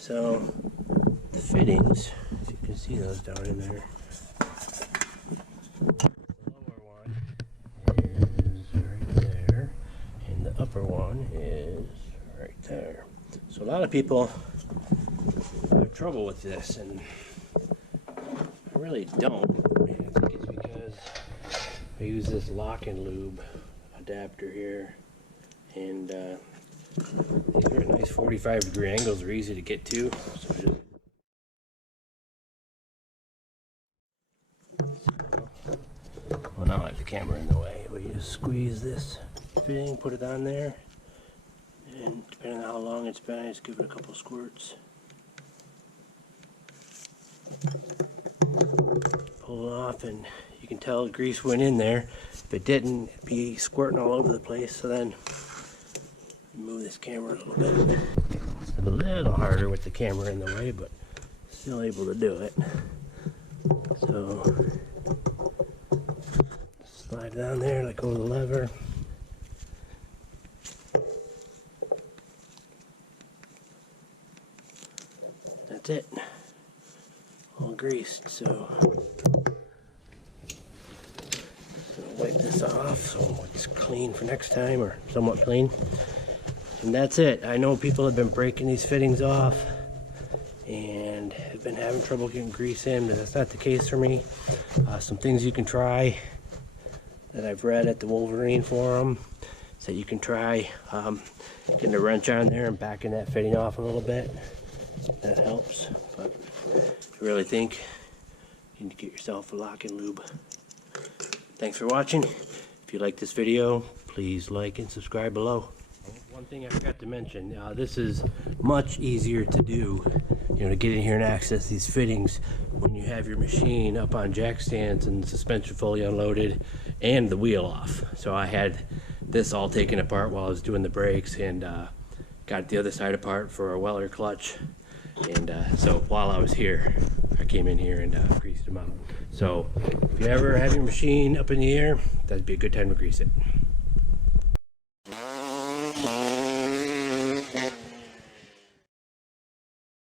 So the fittings, if you can see those down in there. The lower one is right there, and the upper one is right there. So a lot of people have trouble with this, and I really don't. I think it's because I use this Locknlube adapter here, and these are at nice 45-degree angles. They're easy to get to. So just well, not like the camera in the way, but you just squeeze this fitting, put it on there, and depending on how long it's been, just give it a couple squirts. Pull it off, and you can tell the grease went in there. If it didn't, it'd be squirting all over the place. So then move this camera a little bit. It's a little harder with the camera in the way, but still able to do it. So slide down there, let go of the lever. That's it. All greased. So wipe this off so it's clean for next time, or somewhat clean. And that's it. I know people have been breaking these fittings off and have been having trouble getting grease in, but that's not the case for me. Some things you can try that I've read at the Wolverine forum is that you can try getting a wrench on there and backing that fitting off a little bit. That helps, but I really think you need to get yourself a Locknlube. Thanks for watching. If you like this video, please like and subscribe below. One thing I forgot to mention, this is much easier to do, to get in here and access these fittings when you have your machine up on jack stands and the suspension fully unloaded and the wheel off. So I had this all taken apart while I was doing the brakes, and got the other side apart for a Weller clutch. And so while I was here, I came in here and greased them up. So if you ever have your machine up in the air, that'd be a good time to grease it.